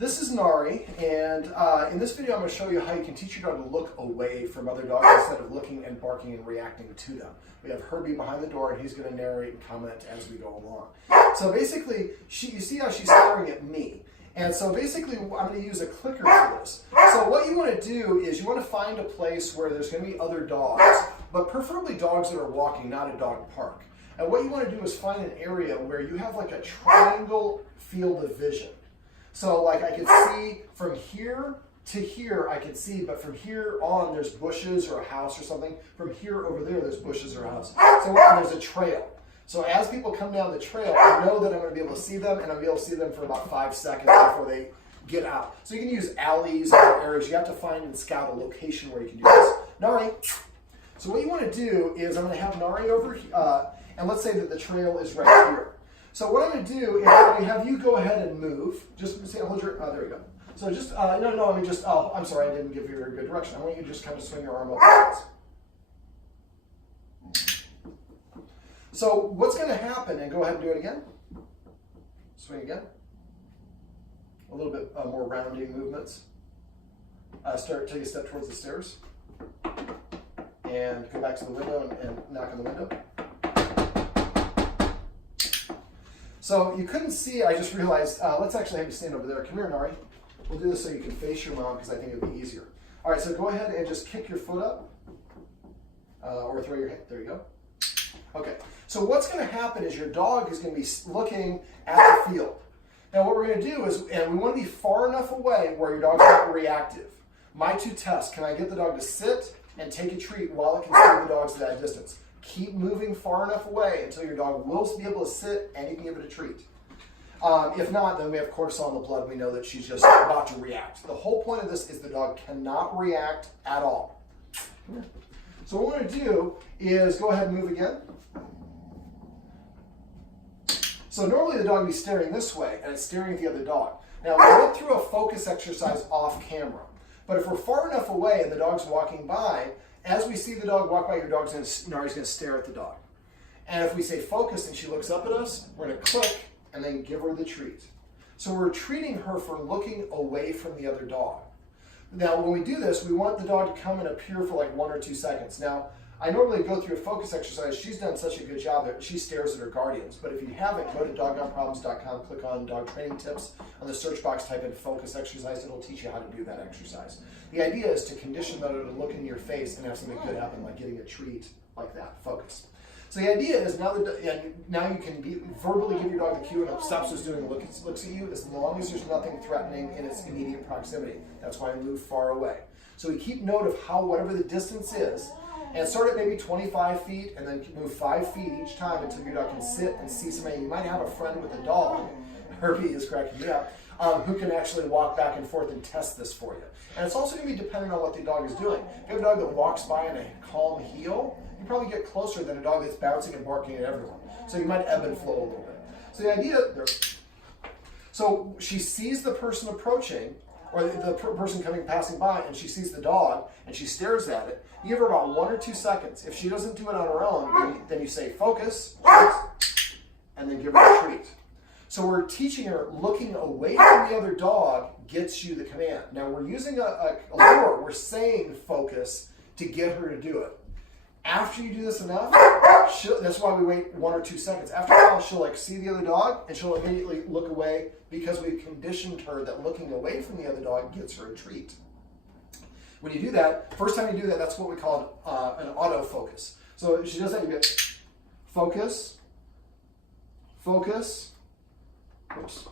This is Nari, and in this video I'm going to show you how you can teach your dog to look away from other dogs instead of looking and barking and reacting to them. We have Herbie behind the door, and he's going to narrate and comment as we go along. So basically, you see how she's staring at me. And so basically, I'm going to use a clicker for this. So what you want to do is you want to find a place where there's going to be other dogs, but preferably dogs that are walking, not a dog park. And what you want to do is find an area where you have like a triangle field of vision. So like I could see from here to here, I could see, but from here on there's bushes or a house or something. From here over there, there's bushes or a house. So there's a trail. So as people come down the trail, I know that I'm going to be able to see them, and I'll be able to see them for about 5 seconds before they get out. So you can use alleys or areas. You have to find and scout a location where you can do this. Nari. So what you want to do is I'm going to have Nari over here, and let's say that the trail is right here. So what I'm going to do is I'm going to have you go ahead and move. Just say, hold your, there you go. So just, I'm sorry, I didn't give you a very good direction. I want you to just kind of swing your arm up. So what's going to happen, and go ahead and do it again. Swing again. A little bit more rounding movements. Take a step towards the stairs. And go back to the window and knock on the window. So you couldn't see, I just realized, let's actually have you stand over there. Come here, Nari. We'll do this so you can face your mom because I think it'll be easier. All right, so go ahead and just kick your foot up. Or throw your hand, there you go. Okay, so what's going to happen is your dog is going to be looking at the field. Now what we're going to do is, and we want to be far enough away where your dog's not reactive. My 2 tests, can I get the dog to sit and take a treat while it can see the dogs at that distance? Keep moving far enough away until your dog will be able to sit and you can give it a treat. If not, then we have cortisol in the blood. We know that she's just about to react. The whole point of this is the dog cannot react at all. So what we're going to do is go ahead and move again. So normally the dog would be staring this way, and it's staring at the other dog. Now, we went through a focus exercise off camera. But if we're far enough away and the dog's walking by, as we see the dog walk by, Nari's going to stare at the dog. And if we say focus and she looks up at us, we're going to click and then give her the treat. So we're treating her for looking away from the other dog. Now, when we do this, we want the dog to come and appear for like 1 or 2 seconds. Now, I normally go through a focus exercise. She's done such a good job that she stares at her guardians. But if you haven't, go to doggonproblems.com, click on dog training tips. On the search box, type in focus exercise. It'll teach you how to do that exercise. The idea is to condition the dog to look in your face and have something good happen, like getting a treat like that. Focus. So the idea is now you can verbally give your dog the cue and it stops us doing looks at you as long as there's nothing threatening in its immediate proximity. That's why I move far away. So we keep note of whatever the distance is, and start at maybe 25 feet and then move 5 feet each time until your dog can sit and see somebody. You might have a friend with a dog, Herbie is cracking me up, who can actually walk back and forth and test this for you. And it's also going to be dependent on what the dog is doing. If you have a dog that walks by in a calm heel, you probably get closer than a dog that's bouncing and barking at everyone. So you might ebb and flow a little bit. So the idea, so she sees the person approaching, or the person passing by, and she sees the dog, and she stares at it. You give her about 1 or 2 seconds. If she doesn't do it on her own, then you say focus, and then give her a treat. So we're teaching her looking away from the other dog gets you the command. Now we're using a lure. We're saying focus to get her to do it. After you do this enough, that's why we wait 1 or 2 seconds. After a while, she'll see the other dog, and she'll immediately look away because we've conditioned her that looking away from the other dog gets her a treat. When you do that, first time you do that, that's what we call an autofocus. So if she does that, you get focus, focus, oops,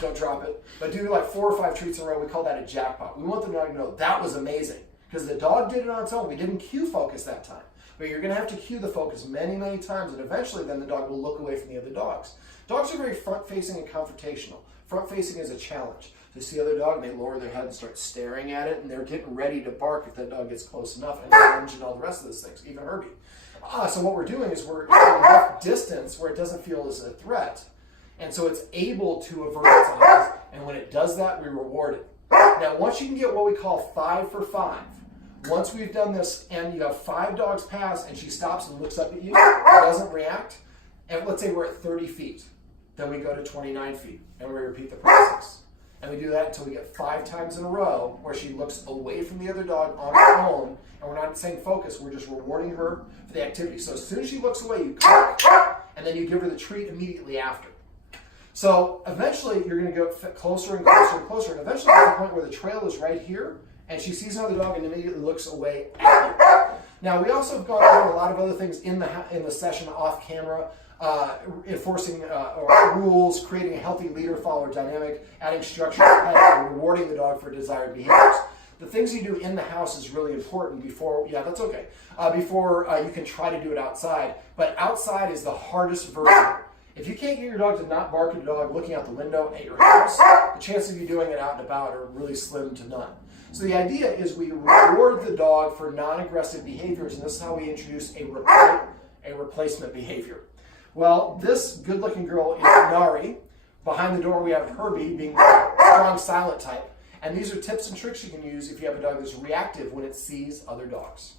don't drop it, but do like 4 or 5 treats in a row. We call that a jackpot. We want the dog to know that was amazing because the dog did it on its own. We didn't cue focus that time. But you're going to have to cue the focus many, many times, and eventually then the dog will look away from the other dogs. Dogs are very front-facing and confrontational. Front-facing is a challenge. They see the other dog, and they lower their head and start staring at it, and they're getting ready to bark if that dog gets close enough, and lunge and all the rest of those things, even Herbie. So what we're doing is we're giving enough distance where it doesn't feel as a threat, and so it's able to avert its eyes, and when it does that, we reward it. Now, once you can get what we call 5 for 5, once we've done this and you have 5 dogs pass and she stops and looks up at you and doesn't react, and let's say we're at 30 feet, then we go to 29 feet and we repeat the process. And we do that until we get 5 times in a row where she looks away from the other dog on her own, and we're not saying focus, we're just rewarding her for the activity. So as soon as she looks away, you click, and then you give her the treat immediately after. So eventually you're going to go closer and closer and closer, and eventually get to the point where the trail is right here, and she sees another dog and immediately looks away at you. Now, we also have gone over a lot of other things in the session off camera, enforcing rules, creating a healthy leader-follower dynamic, adding structure to pet, and rewarding the dog for desired behaviors. The things you do in the house is really important before, that's okay, before you can try to do it outside. But outside is the hardest version. If you can't get your dog to not bark at a dog looking out the window at your house, the chances of you doing it out and about are really slim to none. So the idea is we reward the dog for non-aggressive behaviors, and this is how we introduce a replacement behavior. Well, this good-looking girl is Nari. Behind the door we have Herbie, being the strong, silent type. And these are tips and tricks you can use if you have a dog that's reactive when it sees other dogs.